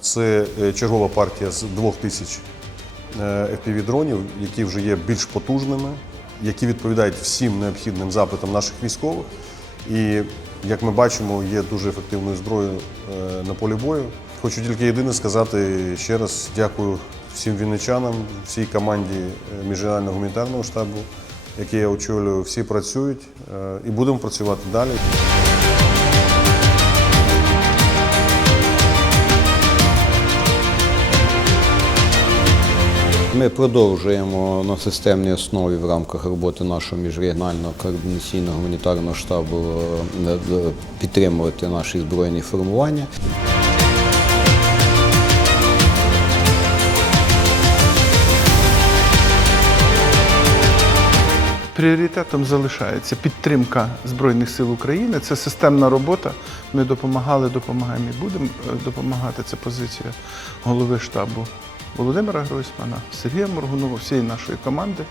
Це е, чергова партія з двох тисяч FPV-дронів, які вже є більш потужними, які відповідають всім необхідним запитам наших військових. І, як ми бачимо, є дуже ефективною зброєю е, на полі бою. Хочу тільки єдине сказати ще раз дякую всім вінничанам, всій команді е, міжрегіонального гуманітарного штабу, який я очолюю. Всі працюють е, і будемо працювати далі. Ми продовжуємо на системній основі в рамках роботи нашого міжрегіонального координаційного гуманітарного штабу е, е, підтримувати наші збройні формування. Пріоритетом залишається підтримка Збройних сил України. Це системна робота. Ми допомагали, допомагаємо і будемо е, допомагати. Це позиція голови штабу Володимира Гройсмана, Сергія Моргунова, всієї нашої команди.